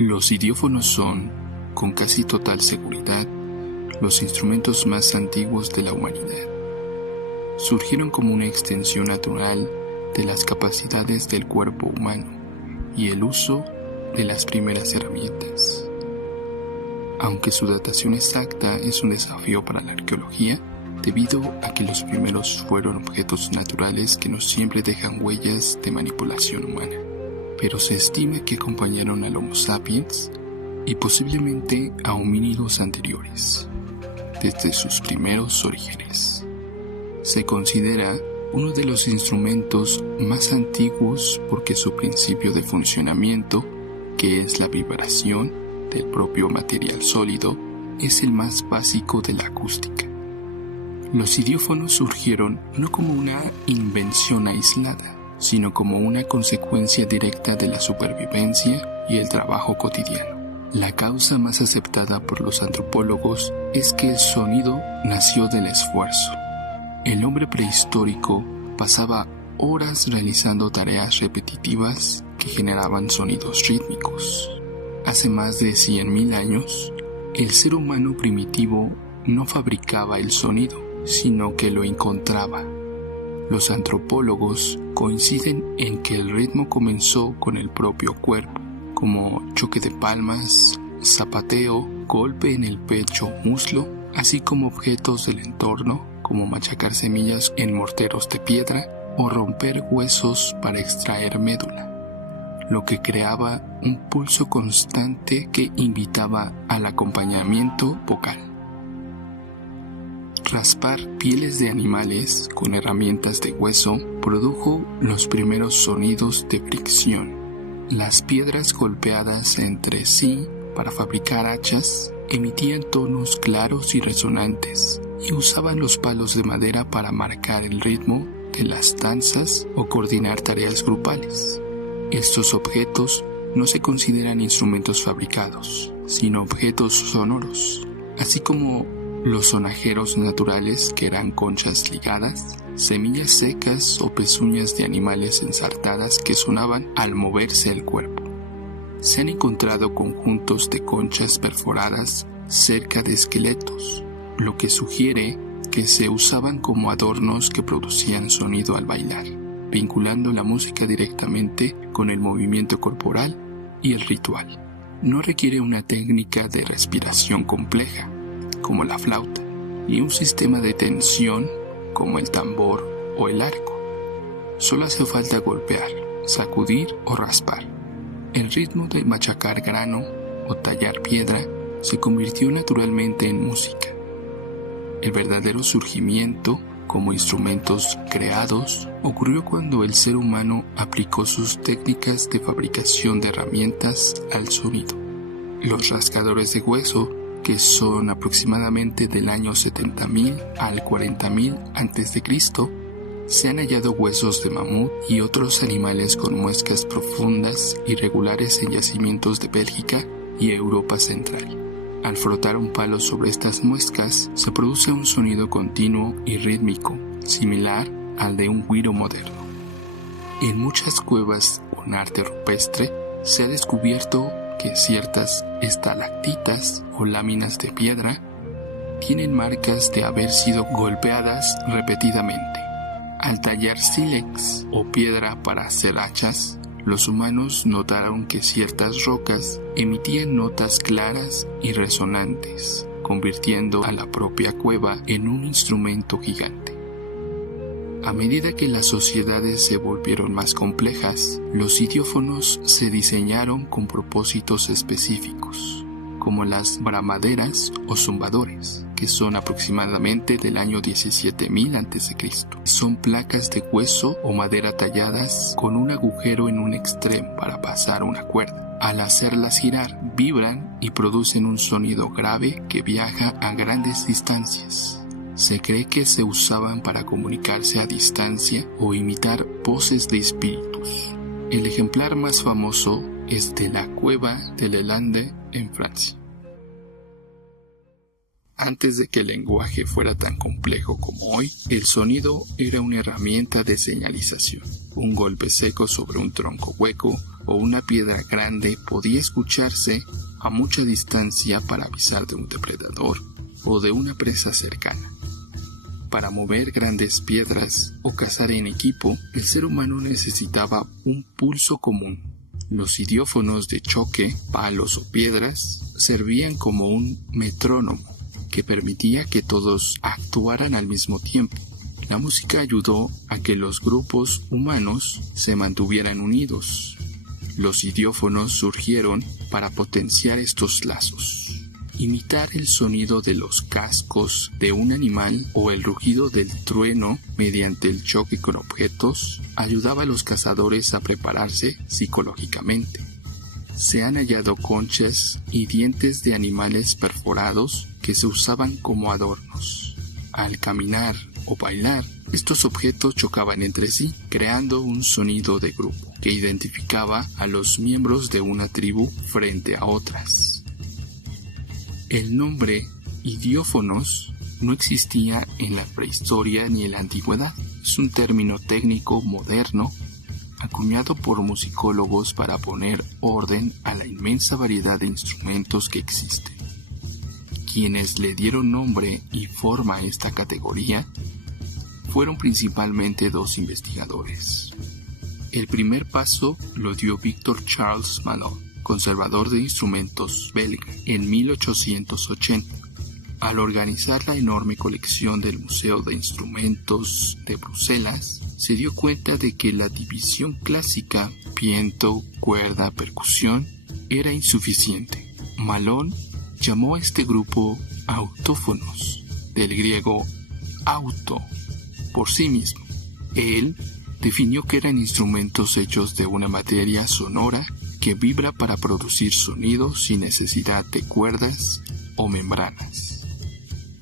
Los idiófonos son, con casi total seguridad, los instrumentos más antiguos de la humanidad. Surgieron como una extensión natural de las capacidades del cuerpo humano y el uso de las primeras herramientas. Aunque su datación exacta es un desafío para la arqueología, debido a que los primeros fueron objetos naturales que no siempre dejan huellas de manipulación humana, pero se estima que acompañaron al Homo sapiens y posiblemente a homínidos anteriores, desde sus primeros orígenes. Se considera uno de los instrumentos más antiguos porque su principio de funcionamiento, que es la vibración del propio material sólido, es el más básico de la acústica. Los idiófonos surgieron no como una invención aislada, sino como una consecuencia directa de la supervivencia y el trabajo cotidiano. La causa más aceptada por los antropólogos es que el sonido nació del esfuerzo. El hombre prehistórico pasaba horas realizando tareas repetitivas que generaban sonidos rítmicos. Hace más de 100.000 años, el ser humano primitivo no fabricaba el sonido, sino que lo encontraba. Los antropólogos coinciden en que el ritmo comenzó con el propio cuerpo, como choque de palmas, zapateo, golpe en el pecho o muslo, así como objetos del entorno, como machacar semillas en morteros de piedra o romper huesos para extraer médula, lo que creaba un pulso constante que invitaba al acompañamiento vocal. Raspar pieles de animales con herramientas de hueso produjo los primeros sonidos de fricción. Las piedras golpeadas entre sí para fabricar hachas emitían tonos claros y resonantes, y usaban los palos de madera para marcar el ritmo de las danzas o coordinar tareas grupales. Estos objetos no se consideran instrumentos fabricados, sino objetos sonoros, así como los sonajeros naturales, que eran conchas ligadas, semillas secas o pezuñas de animales ensartadas que sonaban al moverse el cuerpo. Se han encontrado conjuntos de conchas perforadas cerca de esqueletos, lo que sugiere que se usaban como adornos que producían sonido al bailar, vinculando la música directamente con el movimiento corporal y el ritual. No requiere una técnica de respiración compleja, como la flauta, y un sistema de tensión, como el tambor o el arco. Solo hace falta golpear, sacudir o raspar. El ritmo de machacar grano o tallar piedra se convirtió naturalmente en música. El verdadero surgimiento como instrumentos creados ocurrió cuando el ser humano aplicó sus técnicas de fabricación de herramientas al sonido. Los rascadores de hueso, que son aproximadamente del año 70.000 al 40.000 a.C., se han hallado huesos de mamut y otros animales con muescas profundas irregulares en yacimientos de Bélgica y Europa Central. Al frotar un palo sobre estas muescas, se produce un sonido continuo y rítmico, similar al de un güiro moderno. En muchas cuevas con arte rupestre se ha descubierto que ciertas estalactitas o láminas de piedra tienen marcas de haber sido golpeadas repetidamente. Al tallar sílex o piedra para hacer hachas, los humanos notaron que ciertas rocas emitían notas claras y resonantes, convirtiendo a la propia cueva en un instrumento gigante. A medida que las sociedades se volvieron más complejas, los idiófonos se diseñaron con propósitos específicos, como las bramaderas o zumbadores, que son aproximadamente del año 17.000 a.C. Son placas de hueso o madera talladas con un agujero en un extremo para pasar una cuerda. Al hacerlas girar, vibran y producen un sonido grave que viaja a grandes distancias. Se cree que se usaban para comunicarse a distancia o imitar voces de espíritus. El ejemplar más famoso es de la cueva de Lalande en Francia. Antes de que el lenguaje fuera tan complejo como hoy, el sonido era una herramienta de señalización. Un golpe seco sobre un tronco hueco o una piedra grande podía escucharse a mucha distancia para avisar de un depredador o de una presa cercana. Para mover grandes piedras o cazar en equipo, el ser humano necesitaba un pulso común. Los idiófonos de choque, palos o piedras, servían como un metrónomo que permitía que todos actuaran al mismo tiempo. La música ayudó a que los grupos humanos se mantuvieran unidos. Los idiófonos surgieron para potenciar estos lazos. Imitar el sonido de los cascos de un animal o el rugido del trueno mediante el choque con objetos ayudaba a los cazadores a prepararse psicológicamente. Se han hallado conchas y dientes de animales perforados que se usaban como adornos. Al caminar o bailar, estos objetos chocaban entre sí, creando un sonido de grupo que identificaba a los miembros de una tribu frente a otras. El nombre idiófonos no existía en la prehistoria ni en la antigüedad. Es un término técnico moderno acuñado por musicólogos para poner orden a la inmensa variedad de instrumentos que existen. Quienes le dieron nombre y forma a esta categoría fueron principalmente dos investigadores. El primer paso lo dio Victor Charles Malone, conservador de instrumentos belga, en 1880. Al organizar la enorme colección del Museo de Instrumentos de Bruselas, se dio cuenta de que la división clásica, viento, cuerda, percusión, era insuficiente. Malone llamó a este grupo autófonos, del griego auto, por sí mismo. Él definió que eran instrumentos hechos de una materia sonora que vibra para producir sonidos sin necesidad de cuerdas o membranas.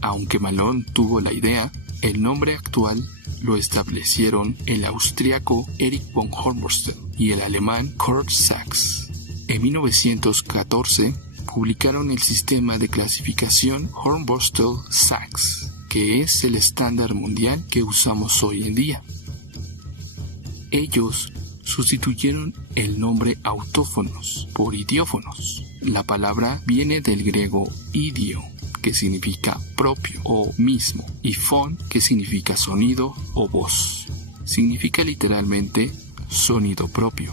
Aunque Malone tuvo la idea, el nombre actual lo establecieron el austriaco Erich von Hornbostel y el alemán Kurt Sachs. En 1914 publicaron el sistema de clasificación Hornbostel-Sachs, que es el estándar mundial que usamos hoy en día. Ellos sustituyeron el nombre autófonos por idiófonos. La palabra viene del griego idio, que significa propio o mismo, y fon, que significa sonido o voz. Significa literalmente sonido propio.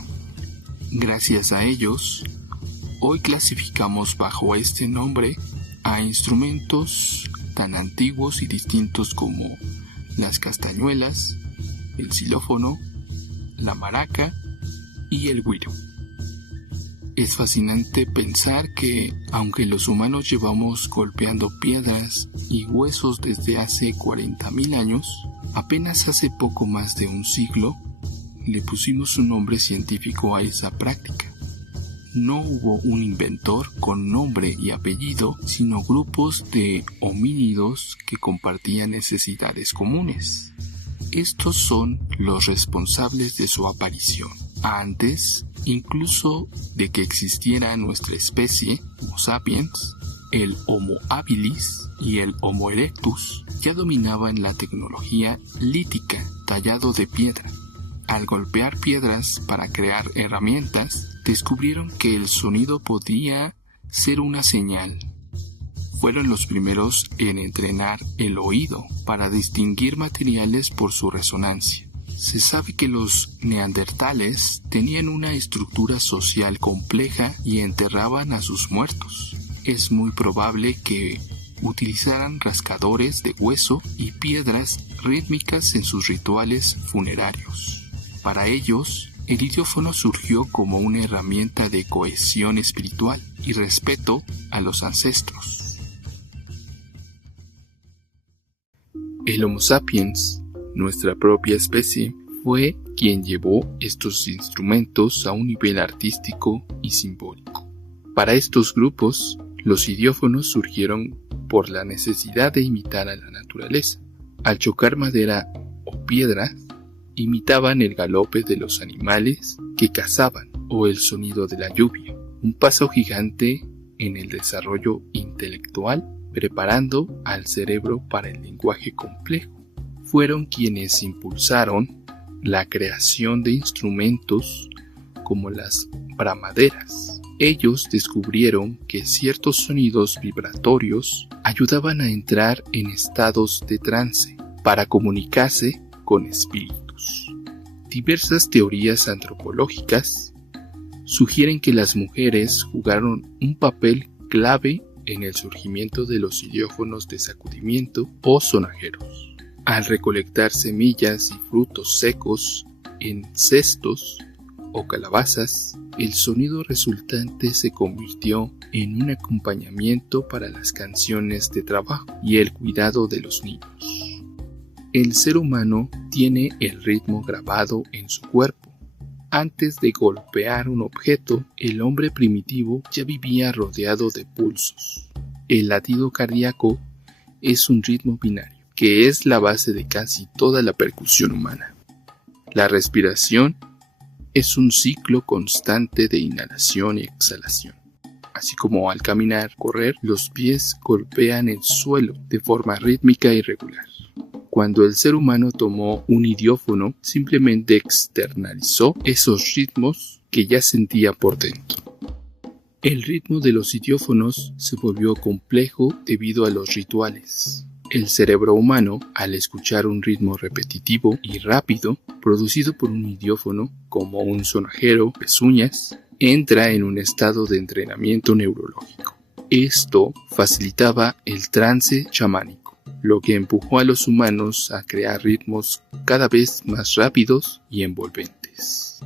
Gracias a ellos, hoy clasificamos bajo este nombre a instrumentos tan antiguos y distintos como las castañuelas, el xilófono, la maraca y el güiro. Es fascinante pensar que, aunque los humanos llevamos golpeando piedras y huesos desde hace 40.000 años, apenas hace poco más de un siglo le pusimos un nombre científico a esa práctica. No hubo un inventor con nombre y apellido, sino grupos de homínidos que compartían necesidades comunes. Estos son los responsables de su aparición. Antes, incluso de que existiera nuestra especie, Homo sapiens, el Homo habilis y el Homo erectus ya dominaban la tecnología lítica, tallado de piedra. Al golpear piedras para crear herramientas, descubrieron que el sonido podía ser una señal. Fueron los primeros en entrenar el oído para distinguir materiales por su resonancia. Se sabe que los neandertales tenían una estructura social compleja y enterraban a sus muertos. Es muy probable que utilizaran rascadores de hueso y piedras rítmicas en sus rituales funerarios. Para ellos, el idiófono surgió como una herramienta de cohesión espiritual y respeto a los ancestros. El Homo sapiens, nuestra propia especie, fue quien llevó estos instrumentos a un nivel artístico y simbólico. Para estos grupos, los idiófonos surgieron por la necesidad de imitar a la naturaleza. Al chocar madera o piedra, imitaban el galope de los animales que cazaban o el sonido de la lluvia. Un paso gigante en el desarrollo intelectual preparando al cerebro para el lenguaje complejo. Fueron quienes impulsaron la creación de instrumentos como las bramaderas. Ellos descubrieron que ciertos sonidos vibratorios ayudaban a entrar en estados de trance para comunicarse con espíritus. Diversas teorías antropológicas sugieren que las mujeres jugaron un papel clave en el surgimiento de los idiófonos de sacudimiento o sonajeros. Al recolectar semillas y frutos secos en cestos o calabazas, el sonido resultante se convirtió en un acompañamiento para las canciones de trabajo y el cuidado de los niños. El ser humano tiene el ritmo grabado en su cuerpo. Antes de golpear un objeto, el hombre primitivo ya vivía rodeado de pulsos. El latido cardíaco es un ritmo binario, que es la base de casi toda la percusión humana. La respiración es un ciclo constante de inhalación y exhalación. Así como al caminar, correr, los pies golpean el suelo de forma rítmica y regular. Cuando el ser humano tomó un idiófono, simplemente externalizó esos ritmos que ya sentía por dentro. El ritmo de los idiófonos se volvió complejo debido a los rituales. El cerebro humano, al escuchar un ritmo repetitivo y rápido, producido por un idiófono, como un sonajero, pezuñas, entra en un estado de entrenamiento neurológico. Esto facilitaba el trance chamánico, lo que empujó a los humanos a crear ritmos cada vez más rápidos y envolventes.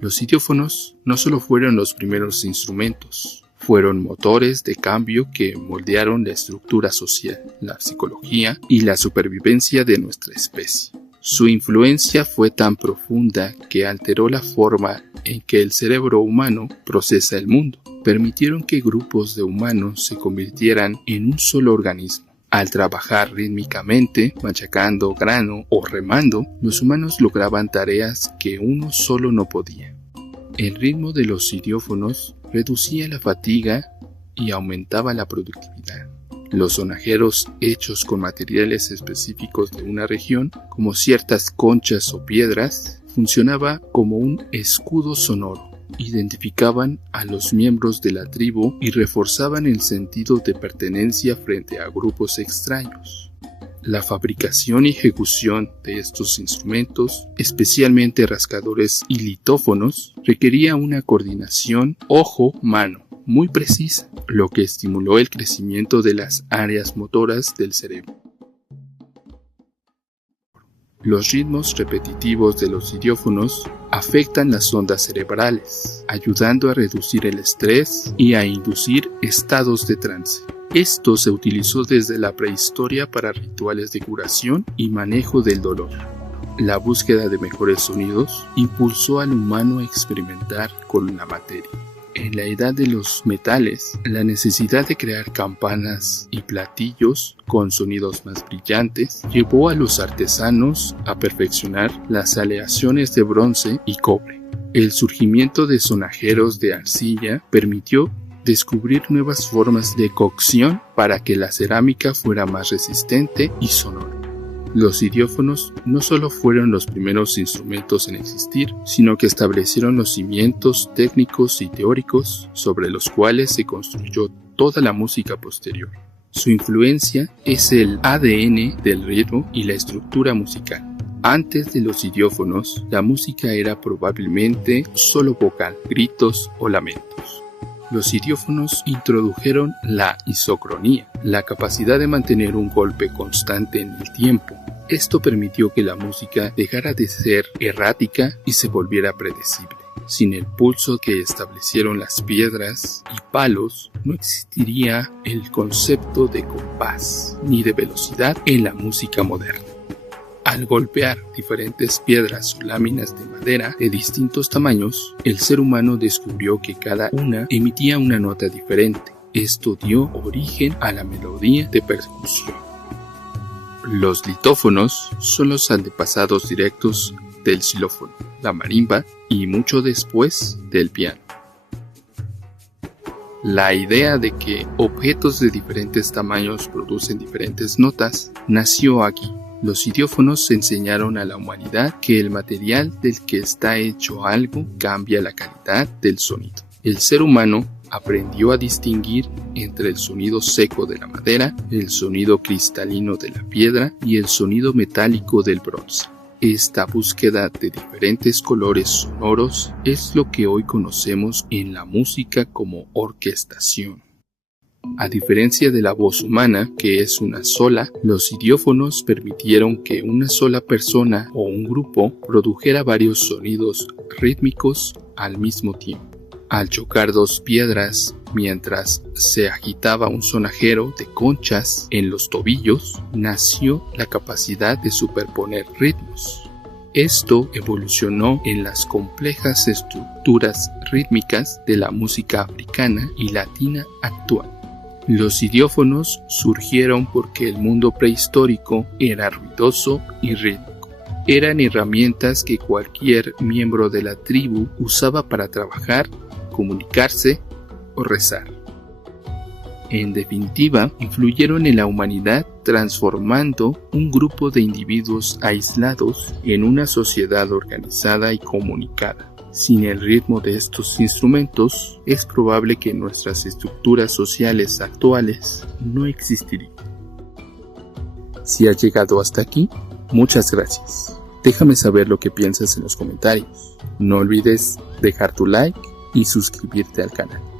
Los idiófonos no solo fueron los primeros instrumentos, fueron motores de cambio que moldearon la estructura social, la psicología y la supervivencia de nuestra especie. Su influencia fue tan profunda que alteró la forma en que el cerebro humano procesa el mundo. Permitieron que grupos de humanos se convirtieran en un solo organismo. Al trabajar rítmicamente, machacando grano o remando, los humanos lograban tareas que uno solo no podía. El ritmo de los idiófonos reducía la fatiga y aumentaba la productividad. Los sonajeros hechos con materiales específicos de una región, como ciertas conchas o piedras, funcionaba como un escudo sonoro. Identificaban a los miembros de la tribu y reforzaban el sentido de pertenencia frente a grupos extraños. La fabricación y ejecución de estos instrumentos, especialmente rascadores y litófonos, requería una coordinación ojo-mano muy precisa, lo que estimuló el crecimiento de las áreas motoras del cerebro. Los ritmos repetitivos de los idiófonos afectan las ondas cerebrales, ayudando a reducir el estrés y a inducir estados de trance. Esto se utilizó desde la prehistoria para rituales de curación y manejo del dolor. La búsqueda de mejores sonidos impulsó al humano a experimentar con la materia. En la edad de los metales, la necesidad de crear campanas y platillos con sonidos más brillantes llevó a los artesanos a perfeccionar las aleaciones de bronce y cobre. El surgimiento de sonajeros de arcilla permitió descubrir nuevas formas de cocción para que la cerámica fuera más resistente y sonora. Los idiófonos no solo fueron los primeros instrumentos en existir, sino que establecieron los cimientos técnicos y teóricos sobre los cuales se construyó toda la música posterior. Su influencia es el ADN del ritmo y la estructura musical. Antes de los idiófonos, la música era probablemente solo vocal, gritos o lamentos. Los idiófonos introdujeron la isocronía, la capacidad de mantener un golpe constante en el tiempo. Esto permitió que la música dejara de ser errática y se volviera predecible. Sin el pulso que establecieron las piedras y palos, no existiría el concepto de compás ni de velocidad en la música moderna. Al golpear diferentes piedras o láminas de madera de distintos tamaños, el ser humano descubrió que cada una emitía una nota diferente. Esto dio origen a la melodía de percusión. Los litófonos son los antepasados directos del xilófono, la marimba y mucho después del piano. La idea de que objetos de diferentes tamaños producen diferentes notas nació aquí. Los idiófonos enseñaron a la humanidad que el material del que está hecho algo cambia la calidad del sonido. El ser humano aprendió a distinguir entre el sonido seco de la madera, el sonido cristalino de la piedra y el sonido metálico del bronce. Esta búsqueda de diferentes colores sonoros es lo que hoy conocemos en la música como orquestación. A diferencia de la voz humana, que es una sola, los idiófonos permitieron que una sola persona o un grupo produjera varios sonidos rítmicos al mismo tiempo. Al chocar dos piedras mientras se agitaba un sonajero de conchas en los tobillos, nació la capacidad de superponer ritmos. Esto evolucionó en las complejas estructuras rítmicas de la música africana y latina actual. Los idiófonos surgieron porque el mundo prehistórico era ruidoso y rítmico. Eran herramientas que cualquier miembro de la tribu usaba para trabajar, comunicarse o rezar. En definitiva, influyeron en la humanidad transformando un grupo de individuos aislados en una sociedad organizada y comunicada. Sin el ritmo de estos instrumentos, es probable que nuestras estructuras sociales actuales no existirían. Si has llegado hasta aquí, muchas gracias. Déjame saber lo que piensas en los comentarios. No olvides dejar tu like y suscribirte al canal.